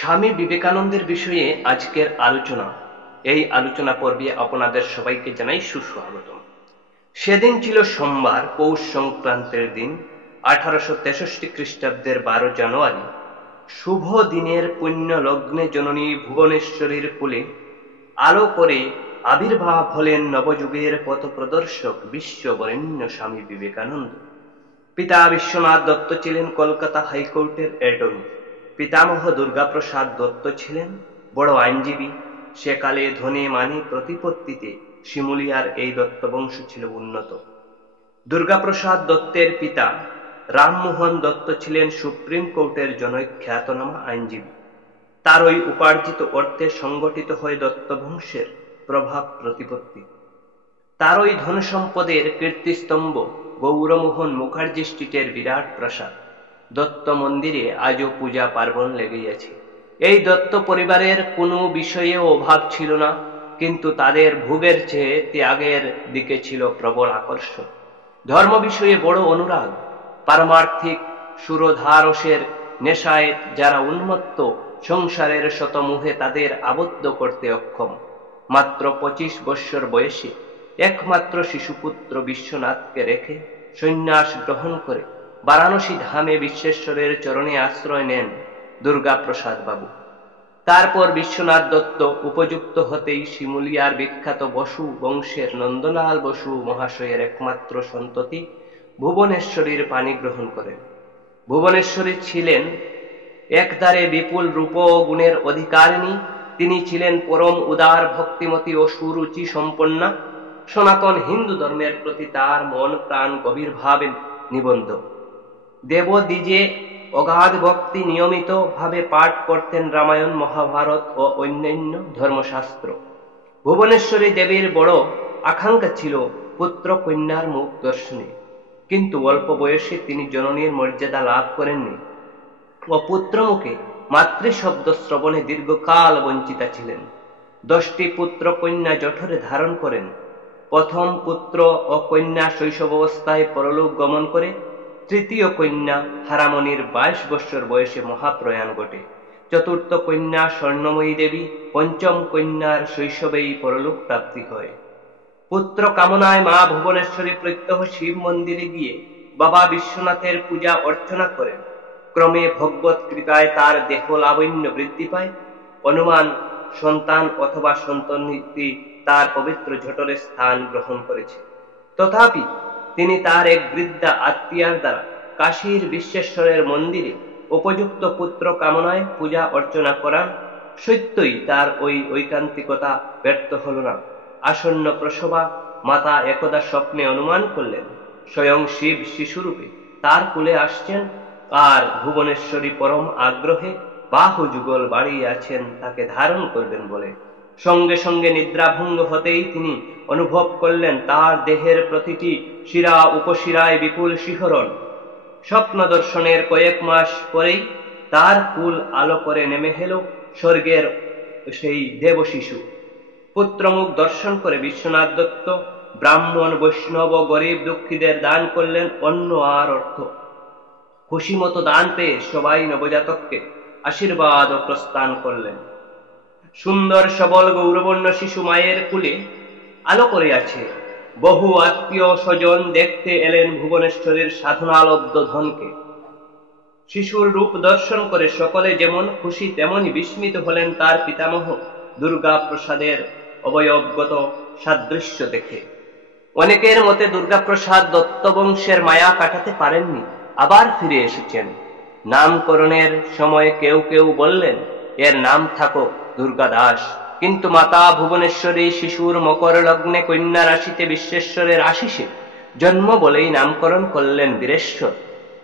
স্বামী বিবেকানন্দের বিষয়ে আজকের আলোচনা। এই আলোচনা পর্বে আপনাদের সবাইকে জানাই সুস্বাগতম। সেদিন ছিল সোমবার, পৌষ সংক্রান্তের দিন, 1863 খ্রিস্টাব্দের 12 জানুয়ারি। শুভ দিনের পুণ্য লগ্নে জননী ভুবনেশ্বরীর কুলে আলো করে আবির্ভাব হলেন নবযুগের পথ প্রদর্শক বিশ্ববরেণ্য স্বামী বিবেকানন্দ। পিতা বিশ্বনাথ দত্ত ছিলেন কলকাতা হাইকোর্টের অ্যাটর্নি। পিতামহ দুর্গাপ্রসাদ দত্ত ছিলেন বড় আইনজীবী। সেকালে ধনে মানে প্রতিপত্তিতে শিমুলিয়ার এই দত্ত বংশ ছিল উন্নত। দুর্গাপ্রসাদ দত্তের পিতা রামমোহন দত্ত ছিলেন সুপ্রিম কোর্টের জনৈক খ্যাতনামা আইনজীবী। তারই উপার্জিত অর্থে সংগঠিত হয় দত্ত বংশের প্রভাব প্রতিপত্তি। তারই ধনসম্পদের কীর্তিস্তম্ভ গৌরমোহন মুখার্জি স্ট্রিটের বিরাট প্রাসাদ। দত্ত মন্দিরে আজও পূজা পার্বণ লেগেই আছে। এই দত্ত পরিবারের কোনো বিষয়ে অভাব ছিল না, কিন্তু তাদের ভোগের চেয়ে ত্যাগের দিকে ছিল প্রবল আকর্ষণ। ধর্ম বিষয়ে বড় অনুরাগ। পারমার্থিক সুরধারসের নেশায় যারা উন্মত্ত, সংসারের শতমোহে তাদের আবদ্ধ করতে অক্ষম। মাত্র 25 বৎসর বয়সে একমাত্র শিশুপুত্র বিশ্বনাথকে রেখে সন্ন্যাস গ্রহণ করে বারাণসী ধামে বিশ্বেশ্বরের চরণে আশ্রয় নেন দুর্গাপ্রসাদ বাবু। তারপর বিশ্বনাথ দত্ত উপযুক্ত হতেই শিমুলিয়ার বিখ্যাত বসু বংশের নন্দলাল বসু মহাশয়ের একমাত্র সন্ততি ভুবনেশ্বরীর পানি গ্রহণ করেন। ভুবনেশ্বরী ছিলেন একদারে বিপুল রূপ ও গুণের অধিকারিণী। তিনি ছিলেন পরম উদার, ভক্তিমতী ও সুরুচি সম্পন্না। সনাতন হিন্দু ধর্মের প্রতি তার মন প্রাণ গভীরভাবে নিবদ্ধ। দেবদ্বিজে অগাধ ভক্তি, নিয়মিত ভাবে পাঠ করতেন রামায়ণ, মহাভারত ও অন্যান্য ধর্মশাস্ত্র। ভুবনেশ্বরী দেবীর বড় আকাঙ্ক্ষা ছিল পুত্র কন্যার মুখ দর্শনে, কিন্তু অল্প বয়সে তিনি জননীর মর্যাদা লাভ করেননি ও পুত্রমুখে মাতৃশব্দ শ্রবণে দীর্ঘকাল বঞ্চিতা ছিলেন। 10টি পুত্র কন্যা জঠরে ধারণ করেন। প্রথম পুত্র ও কন্যা শৈশবাবস্থায় পরলোক গমন করে। তৃতীয় কন্যা হারামণির 22 বৎসর বয়সে মহাপ্রয়াণ ঘটে। চতুর্থ কন্যা স্বর্ণময়ী দেবী। পঞ্চম কন্যার শৈশবেই পরলোক প্রাপ্তি হয়। পুত্র কামনায় মা ভুবনেশ্বরী প্রত্যহ শিব মন্দিরে গিয়ে বাবা বিশ্বনাথের পূজা অর্চনা করেন। ক্রমে ভগবত কৃপায় তার দেহ লাবণ্য বৃদ্ধি পায়। অনুমান সন্তান অথবা সন্তানটি তার পবিত্র জঠরে স্থান গ্রহণ করেছে। তথাপি তিনি তার এক বৃদ্ধা আত্মীয়ার দ্বারা কাশীর বিশ্বেশ্বরের মন্দিরে উপযুক্ত পুত্র কামনায় পূজা অর্চনা করান। সত্যই তার ওই ঐকান্তিকতা ব্যর্থ হল না। আসন্ন প্রসবা মাতা একদা স্বপ্নে অনুমান করলেন স্বয়ং শিব শিশুরূপে তার কুলে আসছেন, আর ভুবনেশ্বরী পরম আগ্রহে বাহু যুগল বাড়িয়ে আছেন তাকে ধারণ করবেন বলে। সঙ্গে সঙ্গে নিদ্রাভঙ্গ হতেই তিনি অনুভব করলেন তার দেহের প্রতিটি শিরা উপশিরায় বিপুল শিহরণ। স্বপ্ন দর্শনের কয়েক মাস পরেই তার কুল আলো করে নেমে এলো স্বর্গের সেই দেব শিশু। পুত্রমুখ দর্শন করে বিশ্বনাথ দত্ত ব্রাহ্মণ, বৈষ্ণব ও গরিব দুঃখীদের দান করলেন অন্ন আর অর্থ। খুশি মতো দান পেয়ে সবাই নবজাতককে আশীর্বাদ ও প্রস্থান করলেন। সুন্দর সবল গৌরবর্ণ শিশু মায়ের কুলে আলো করে আছে। বহু আত্মীয় স্বজন দেখতে এলেন ভুবনেশ্বরীর সাধনালব্ধ ধনকে। শিশুর রূপ দর্শন করে সকলে যেমন খুশি তেমনি বিস্মিত হলেন তার পিতামহ দুর্গা প্রসাদের অবয়বগত সাদৃশ্য দেখে। অনেকের মতে দুর্গাপ্রসাদ দত্ত বংশের মায়া কাটাতে পারেননি, আবার ফিরে এসেছেন। নামকরণের সময় কেউ কেউ বললেন এর নাম থাকুক দুর্গা দাস, কিন্তু মাতা ভুবনেশ্বরী শিশুর মকর লগ্নে কন্যা রাশিতে বিশ্বেশ্বরের আশিসে জন্ম বলেই নামকরণ করলেন বীরেশ্বর।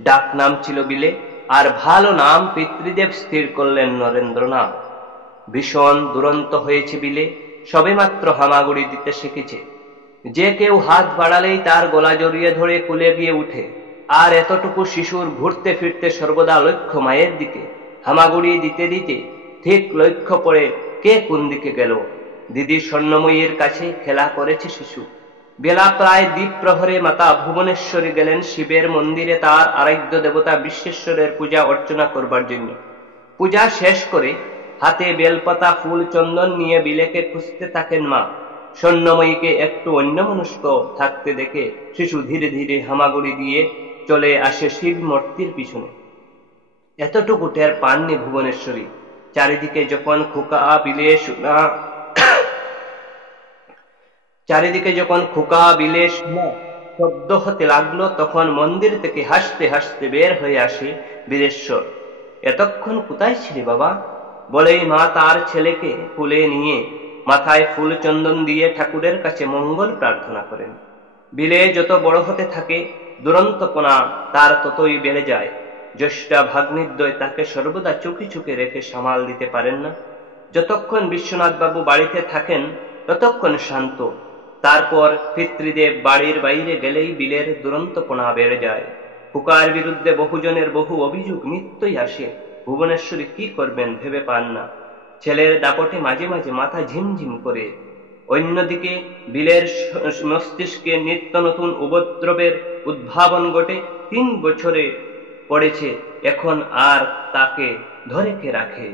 ডাক নাম ছিল বিলে, আর ভালো নাম পিতৃদেব স্থির করলেন নরেন্দ্রনাথ। ভীষণ দুরন্ত হয়েছে বিলে, সবেমাত্র হামাগুড়ি দিতে শিখেছে। যে কেউ হাত বাড়ালেই তার গলা জড়িয়ে ধরে কুলে গিয়ে উঠে, আর এতটুকু শিশুর ঘুরতে ফিরতে সর্বদা লক্ষ্য মায়ের দিকে। হামাগুড়ি দিতে দিতে ঠিক লক্ষ্য পড়ে কে কোন দিকে গেল। দিদি স্বর্ণময়ীর কাছে খেলা করেছে শিশু। বেলা প্রায় দ্বীপ প্রহরে মাতা ভুবনেশ্বরী গেলেন শিবের মন্দিরে তার আরাধ্য দেবতা বিশ্বেশ্বরের পূজা অর্চনা করবার জন্য। পূজা শেষ করে হাতে বেলপাতা ফুল চন্দন নিয়ে বিলেকে খুঁজতে থাকেন মা। স্বর্ণময়ীকে একটু অন্যমনস্ক থাকতে দেখে শিশু ধীরে ধীরে হামাগুড়ি দিয়ে চলে আসে শিব মূর্তির পিছনে। এতটুকু টের পাননি ভুবনেশ্বরী। চারিদিকে যখন খোকা বিলে শোনা শব্দ হতে লাগলো, তখন মন্দির থেকে হাসতে হাসতে বের হয়ে আসে বীরেশ্বর। এতক্ষণ কোথায় ছিলে বাবা? বলেই মা তার ছেলেকে কোলে নিয়ে মাথায় ফুল চন্দন দিয়ে ঠাকুরের কাছে মঙ্গল প্রার্থনা করেন। বিলে যত বড় হতে থাকে দুরন্তপনা তার ততই বেড়ে যায়। জ্যেষ্ঠা ভাগ্নিদ্বয় তাকে সর্বদা চোখে চোখে রেখে সামাল দিতে পারেন না। যতক্ষণ বিশ্বনাথ বাবু বাড়িতে থাকেন ততক্ষণ শান্ত, তারপর পিতৃদেব বাড়ির বাইরে গেলেই বিলের দুরন্তপনা বেড়ে যায়। খোকার বিরুদ্ধে বহুজনের বহু অভিযোগ নিত্যই আসে। ভুবনেশ্বরী কি করবেন ভেবে পান না। ছেলের দাপটে মাঝে মাঝে মাথা ঝিমঝিম করে। অন্যদিকে বিলের মস্তিষ্কে নিত্য নতুন উপদ্রবের উদ্ভাবন ঘটে। 3 বছরে পড়েছে এখন, আর তাকে ধরে কে রাখে?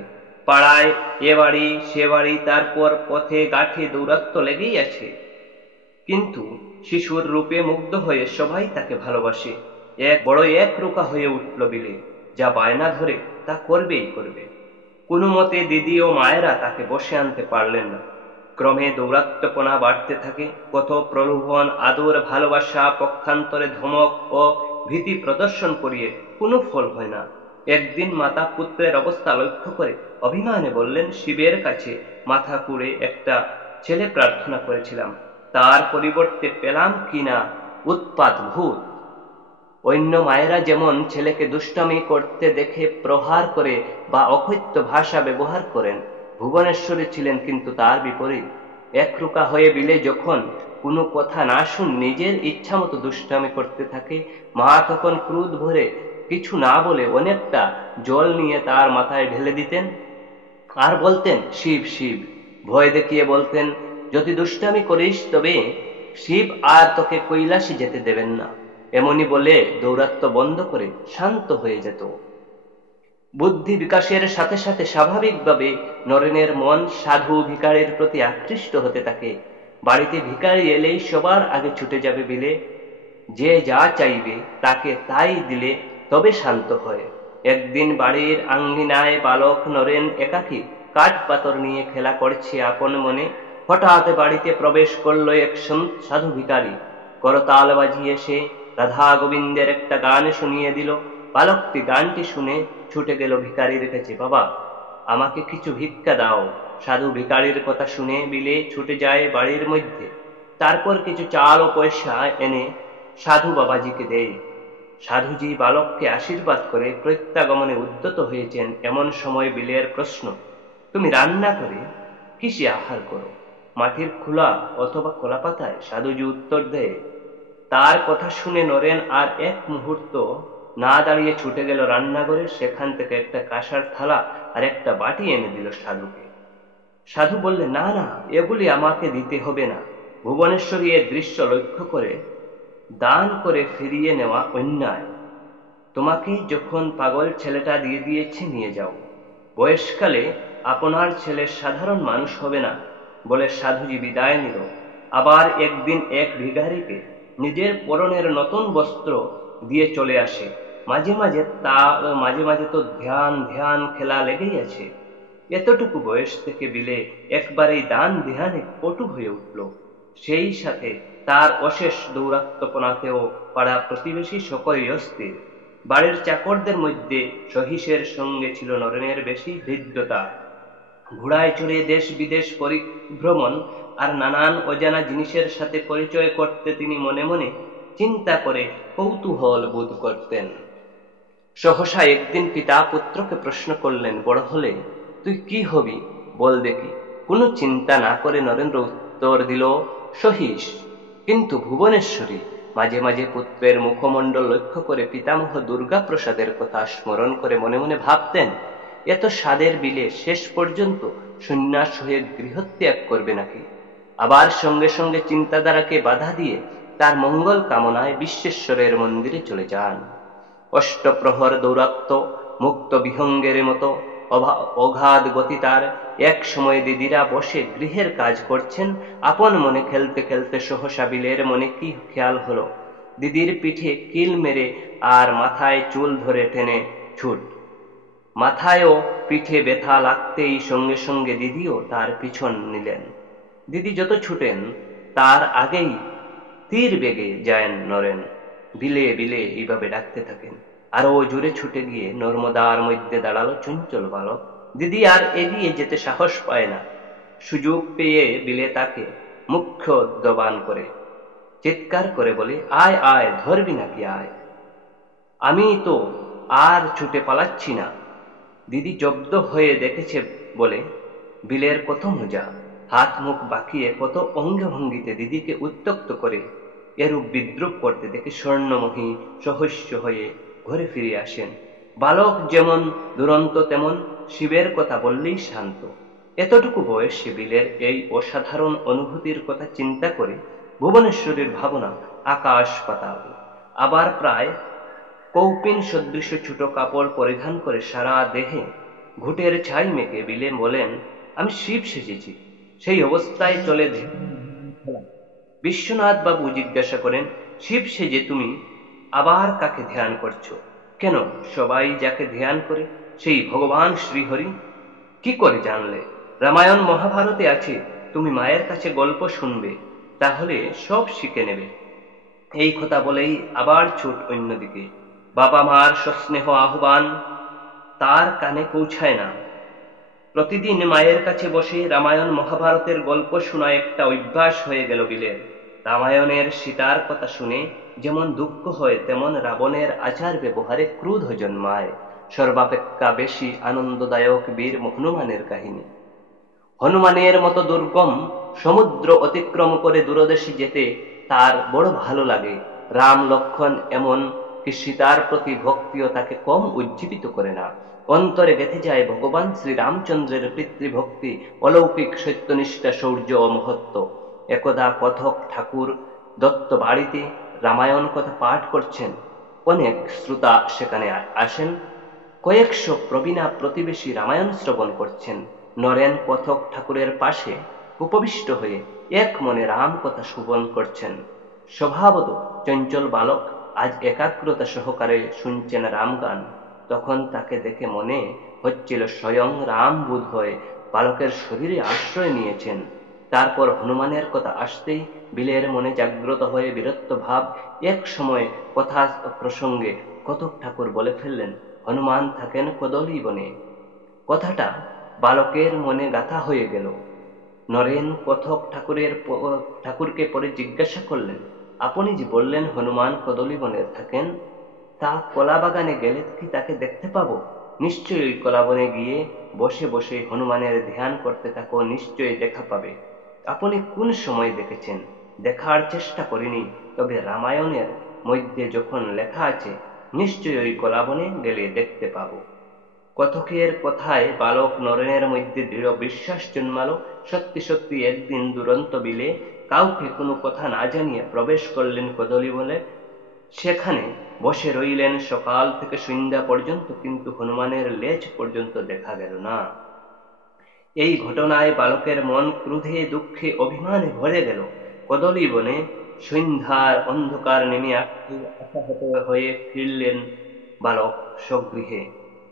পাড়ায় এ বাড়ি সে বাড়ি, তারপর পথে ঘাটে দৌরাত্ম্য লেগেই আছে। কিন্তু শিশুর রূপে মুগ্ধ হয়ে সবাই তাকে ভালোবাসে। এক রোকা হয়ে উঠল বিলে। যা বায়না ধরে তা করবেই করবে। কোনো মতে দিদি ও মায়েরা তাকে বসে আনতে পারলেন না। ক্রমে দৌরাত্ম্যপনা বাড়তে থাকে। কত প্রলোভন, আদর, ভালোবাসা, পক্ষান্তরে ধমক ও ভীতি প্রদর্শন করিয়ে কোনো ফল হয় না। একদিন মাতা পুত্রের অবস্থা লক্ষ্য করে অভিমানে বললেন, শিবের কাছে মাথা কুড়ে একটা ছেলে প্রার্থনা করেছিলাম, তার পরিবর্তে পেলাম কিনা উৎপাত ভূত। অন্য মায়েরা যেমন ছেলেকে দুষ্টামি করতে দেখে প্রহার করে বা অকথ্য ভাষা ব্যবহার করেন, ভুবনেশ্বরী ছিলেন কিন্তু তার বিপরীত। একরোকা হয়ে বিলে যখন কোনো কথা না শুন নিজের ইচ্ছা মতো দুষ্টামি করতে থাকে, মা তখন ক্রোধ ভরে কিছু না বলে অনেকটা জল নিয়ে তার মাথায় ঢেলে দিতেন আর বলতেন, শিব শিব। ভয় দেখিয়ে বলতেন, যদি দুষ্টামি করিস তবে শিব আর তোকে কৈলাসে যেতে দেবেন না। এমনি বলে দৌরাত্ম্য বন্ধ করে শান্ত হয়ে যেত। বুদ্ধি বিকাশের সাথে সাথে স্বাভাবিকভাবে নরেনের মন সাধু ভিখারির প্রতি আকৃষ্ট হতে থাকে। বাড়িতে ভিখারি এলেই সবার আগে ছুটে যাবে বিলে। যে যা চাইবে তাকে তাই দিলে তবে শান্ত হয়। একদিন বাড়ির আঙ্গিনায় বালক নরেন একাকী কাঠ পাথর নিয়ে খেলা করছে আপন মনে। হঠাৎ বাড়িতে প্রবেশ করল এক সাধু ভিখারি। করতাল বাজিয়ে সে রাধা গোবিন্দের একটা গান শুনিয়ে দিল। বালকটি গানটি শুনে ছুটে গেল ভিখারির কাছে, বাবা আমাকে কিছু ভিক্ষা দাও। সাধু ভিখারির কথা শুনে বিলে ছুটে যায় বাড়ির মধ্যে। তারপর কিছু চাল ও পয়সা এনে সাধু বাবাজিকে দেয়। সাধুজি বালককে আশীর্বাদ করে প্রত্যাগমনে উদ্যত হয়েছেন। এমন সময় বিলের প্রশ্ন, তুমি রান্না করে কিসে আহার করো? মাটির খোলা অথবা কলাপাতায়? সাধুজি উত্তর দেয়। তার কথা শুনে নরেন আর এক মুহূর্ত না দাঁড়িয়ে ছুটে গেল রান্নাঘরে। সেখান থেকে একটা কাঁসার থালা আর একটা বাটি এনে দিল সাধুকে। সাধু বললেন, না না, এগুলি আমাকে দিতে হবে না। ভুবনেশ্বরী এর দৃশ্য লক্ষ্য করে, দান করে ফিরিয়ে নেওয়া অন্যায়। তোমাকে যখন পাগল ছেলেটা দিয়ে দিয়েছে নিয়ে যাও। বয়সকালে আপনার ছেলে সাধারণ মানুষ হবে না বলে সাধুজি বিদায় নিল। আবার একদিন এক ভিখারিকে নিজের পরনের নতুন বস্ত্র দিয়ে চলে আসে। মাঝে মাঝে তো ধ্যান খেলা লেগেই আছে। এতটুকু বয়স থেকে বিলে একবারেই দান ধ্যানে পটু হয়ে উঠল। সেই সাথে তার অশেষ দৌরাত্ম্যপনাতেও পাড়া প্রতিবেশী সকলেই অস্থির। বাড়ির চাকরদের মধ্যে সহিসের সঙ্গে ছিল নরেনের বেশি হৃদ্যতা। ঘোড়ায় চড়ে দেশ বিদেশ পরিভ্রমণ আর নানান অজানা জিনিসের সাথে পরিচয় করতে তিনি মনে মনে চিন্তা করে কৌতূহল বোধ করতেন। সহসা একদিন পিতা পুত্রকে প্রশ্ন করলেন, বড় হলে তুই কি হবি বল দেখি? কোনো চিন্তা না করে নরেন্দ্র উত্তর দিল, সহিস। কিন্তু ভুবনেশ্বরী মাঝে মাঝে পুত্রের মুখমণ্ডল লক্ষ্য করে পিতামহ দুর্গা প্রসাদের কথা স্মরণ করে মনে মনে ভাবতেন, এত স্বাদের বিলে শেষ পর্যন্ত সন্ন্যাস হয়ে গৃহত্যাগ করবে নাকি? আবার সঙ্গে সঙ্গে চিন্তাধারাকে বাধা দিয়ে তার মঙ্গল কামনায় বিশ্বেশ্বরের মন্দিরে চলে যান। অষ্টপ্রহর দৌরাত্ম্য মুক্ত বিহঙ্গের মতো অগাধ গতি তার। এক সময় দিদিরা বসে গৃহের কাজ করছেন, আপন মনে খেলতে খেলতে সহসা বিলের মনে কি খেয়াল হলো, দিদির পিঠে কিল মেরে আর মাথায় চুল ধরে টেনে ছুট। মাথায় ও পিঠে ব্যথা লাগতেই সঙ্গে সঙ্গে দিদিও তার পিছন নিলেন। দিদি যত ছুটেন তার আগেই তীর বেগে যায় নরেন। বিলে বিলে এইভাবে ডাকতে থাকেন। আরো জোরে ছুটে গিয়ে নর্মদার মধ্যে দাঁড়ালো চঞ্চল বালক। দিদি আর এগিয়ে যেতে সাহস পায় না। সুযোগ পেয়ে বিলে তাকে মুখ্য দবান করে চিৎকার করে বলে, আয় আয়, ধরবি নাকি আয়, আমি তো আর ছুটে পালাচ্ছি না। দিদি জব্দ হয়ে দেখেছে বলে বিলের কত মজা। হাত মুখ বাঁকিয়ে কত অঙ্গভঙ্গিতে দিদিকে উত্ত্যক্ত করে এরূপ বিদ্রুপ করতে দেখে স্বর্ণমোহী সহস্য হয়ে ঘরে ফিরে আসেন। বালক যেমন দুরন্ত তেমন শিবের কথা বললেই শান্ত। এতটুকু বয়সে বিলের এই অসাধারণ অনুভূতির কথা চিন্তা করে ভুবনেশ্বরীর ভাবনা আকাশ পাতাল। আবার প্রায় কৌপিন সদৃশ ছোট কাপড় পরিধান করে সারা দেহে ঘুটের ছাই মেখে বিলে বলেন, আমি শিব সেজেছি। সেই অবস্থায় চলে বিশ্বনাথ বাবু জিজ্ঞাসা করেন, শিব সেজে তুমি আবার কাকে ধ্যান করছো? কেন, সবাই যাকে ধ্যান করে সেই ভগবান শ্রীহরি। কি করে জানলে? রামায়ণ মহাভারতে আছে, তুমি মায়ের কাছে গল্প শুনবে, তাহলে সব শিখে নেবে। এই কথা বলেই আবার ছুট অন্যদিকে। বাবা মার সস্নেহ আহ্বান তার কানে পৌঁছায় না। প্রতিদিন মায়ের কাছে বসে রামায়ণ মহাভারতের গল্প শোনা একটা অভ্যাস হয়ে গেল বিলের। রামায়ণের সীতার কথা শুনে যেমন দুঃখ হয়, তেমন রাবণের আচার ব্যবহারে ক্রোধ জন্মায়। সর্বাপেক্ষা বেশি আনন্দদায়ক বীর হনুমানের কাহিনী। হনুমানের মতো দুর্গম সমুদ্র অতিক্রম করে দূরদেশে যেতে তার বড় ভালো লাগে। রাম লক্ষ্মণ এমন কি সীতার প্রতি ভক্তিও তাকে কম উজ্জীবিত করে না। অন্তরে গেঁথে যায় ভগবান শ্রী রামচন্দ্রের পিতৃভক্তি, অলৌকিক সত্যনিষ্ঠা, শৌর্য ও মহত্ব। একদা কথক ঠাকুর দত্ত বাড়িতে রামায়ণ কথা পাঠ করছেন। অনেক শ্রোতা সেখানে আসেন। কয়েকশো প্রবীণা প্রতিবেশী রামায়ণ শ্রবণ করছেন। নরেন কথক ঠাকুরের পাশে উপবিষ্ট হয়ে এক মনে রাম কথা শ্রবণ করছেন। স্বভাবত চঞ্চল বালক আজ একাগ্রতা সহকারে শুনছেন রামগান। তখন তাকে দেখে মনে হচ্ছিল স্বয়ং রাম বোধ হয়ে বালকের শরীরে আশ্রয় নিয়েছেন। তারপর হনুমানের কথা আসতেই বিলের মনে জাগ্রত হয়ে বীরত্ব ভাব। এক সময় কথা প্রসঙ্গে কথক ঠাকুর বলে ফেললেন, হনুমান থাকেন কদলী বনে। কথাটা বালকের মনে গাঁথা হয়ে গেল। নরেন কথক ঠাকুরকে পরে জিজ্ঞাসা করলেন, আপনি যে বললেন হনুমান কদলী বনে থাকেন, তা কলা বাগানে গেলে কি তাকে দেখতে পাবো? নিশ্চয়ই কলা বনে গিয়ে বসে বসে হনুমানের ধ্যান করতে থাকো, নিশ্চয়ই দেখা পাবে। আপনি কোন সময় দেখেছেন? দেখার চেষ্টা করিনি, তবে রামায়ণের মধ্যে যখন লেখা আছে নিশ্চয়ই কলা বনে গেলে দেখতে পাবো। কথকের কথায় বালক নরেনের মধ্যে দৃঢ় বিশ্বাস জন্মালো। সত্যি সত্যি একদিন দুরন্ত বিলে কাউকে কোনো কথা না জানিয়ে প্রবেশ করলেন কদলী বনে। সেখানে বসে রইলেন সকাল থেকে সন্ধ্যা পর্যন্ত, কিন্তু হনুমানের লেজ পর্যন্ত দেখা গেল না। এই ঘটনায় বালকের মন ক্রোধে দুঃখে অভিমানে ভরে গেল। কদলী বনে সন্ধ্যার অন্ধকার নেমে আশাহত হয়ে ফিরলেন বালক স্বগৃহে।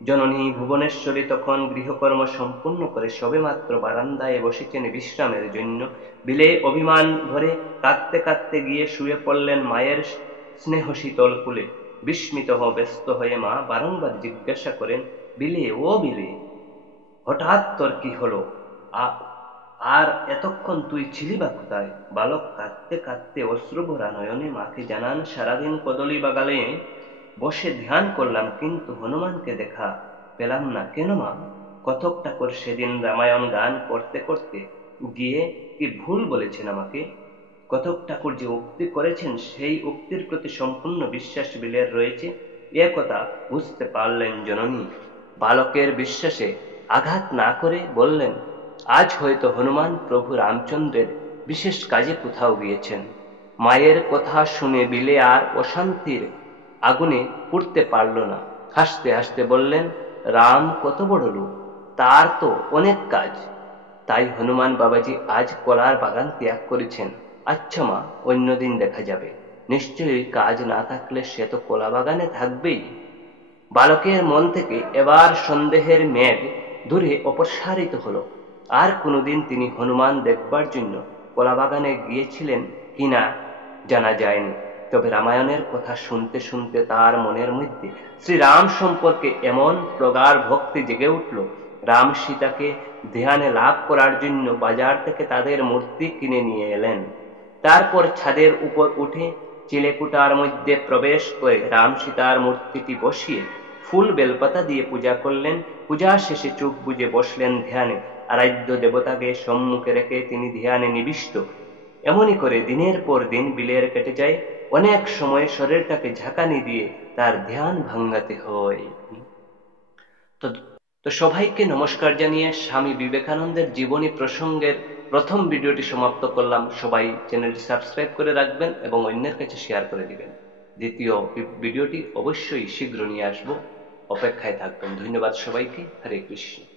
জননী ভুবনেশ্বরী তখন গৃহকর্ম সম্পূর্ণ করে সবেমাত্র বারান্দায় বসেছেন বিশ্রামের জন্য। বিলে অভিমান ভরে কাঁদতে কাঁদতে গিয়ে শুয়ে পড়লেন মায়ের স্নেহ শীতল কুলে। বিস্মিত ব্যস্ত হয়ে মা বারংবার জিজ্ঞাসা করেন, বিলে, ও বিলে, হঠাৎ তোর কি হলো? আর এতক্ষণ তুই ছিলি বা কোথায়? বালক কাঁদতে কাঁদতে অশ্রুভরা নয়নে মাকে জানান, সারাদিন কদলী বাগানে বসে ধ্যান করলাম, কিন্তু হনুমানকে দেখা পেলাম না। কেন মা? কথক ঠাকুর সেদিন রামায়ণ গান করতে করতে গিয়ে কি ভুল বলেছেন আমাকে? কথক ঠাকুর যে উক্তি করেছেন সেই উক্তির প্রতি সম্পূর্ণ বিশ্বাস বিলের রয়েছে, এ কথা বুঝতে পারলেন জননী। বালকের বিশ্বাসে আঘাত না করে বললেন, আজ হয়তো হনুমান প্রভু রামচন্দ্রের বিশেষ কাজে কোথাও গিয়েছেন। মায়ের কথা শুনে বিলে আর অশান্তির আগুনে পুড়তে পারল না। হাসতে হাসতে বললেন, রাম কত বড় লোক, তার তো অনেক কাজ। তাই হনুমান বাবাজি আজ কলার বাগান ত্যাগ করেছেন। আচ্ছা মা, অন্যদিন দেখা যাবে। নিশ্চয়ই কাজ না থাকলে সে তো কলা বাগানে থাকবেই। বালকের মন থেকে এবার সন্দেহের মেঘ দূরে অপসারিত হলো। আর কোনোদিন তিনি হনুমান দেখবার জন্য কলা বাগানে গিয়েছিলেন কিনা জানা যায়নি। তবে রামায়ণের কথা শুনতে শুনতে তার মনের মধ্যে শ্রীরাম সম্পর্কে এমন প্রগাঢ় ভক্তি জেগে উঠল, রাম সীতাকে ধ্যানে লাভ করার জন্য বাজার থেকে তাদের মূর্তি কিনে নিয়ে এলেন। তারপর ছাদের উপর উঠে চিলেকুটার মধ্যে প্রবেশ করে রাম সীতার মূর্তিটি বসিয়ে ফুল বেলপাতা দিয়ে পূজা করলেন। পূজা শেষে চোখ বুজে বসলেন ধ্যানে। আরাধ্য দেবতাকে সম্মুখে রেখে তিনি ধ্যানে নিবিষ্ট। এমনি করে দিনের পর দিন বিলের কেটে যায়। অনেক সময় শরীরটাকে ঝাঁকানি দিয়ে তার ধ্যান ভাঙাতে হয়। তো তো সবাইকে নমস্কার জানিয়ে স্বামী বিবেকানন্দের জীবনী প্রসঙ্গের প্রথম ভিডিওটি সমাপ্ত করলাম। সবাই চ্যানেলটি সাবস্ক্রাইব করে রাখবেন এবং অন্যের কাছে শেয়ার করে দিবেন। দ্বিতীয় ভিডিওটি অবশ্যই শীঘ্র নিয়ে আসবো, অপেক্ষায় থাকবেন। ধন্যবাদ সবাইকে। হরে কৃষ্ণ।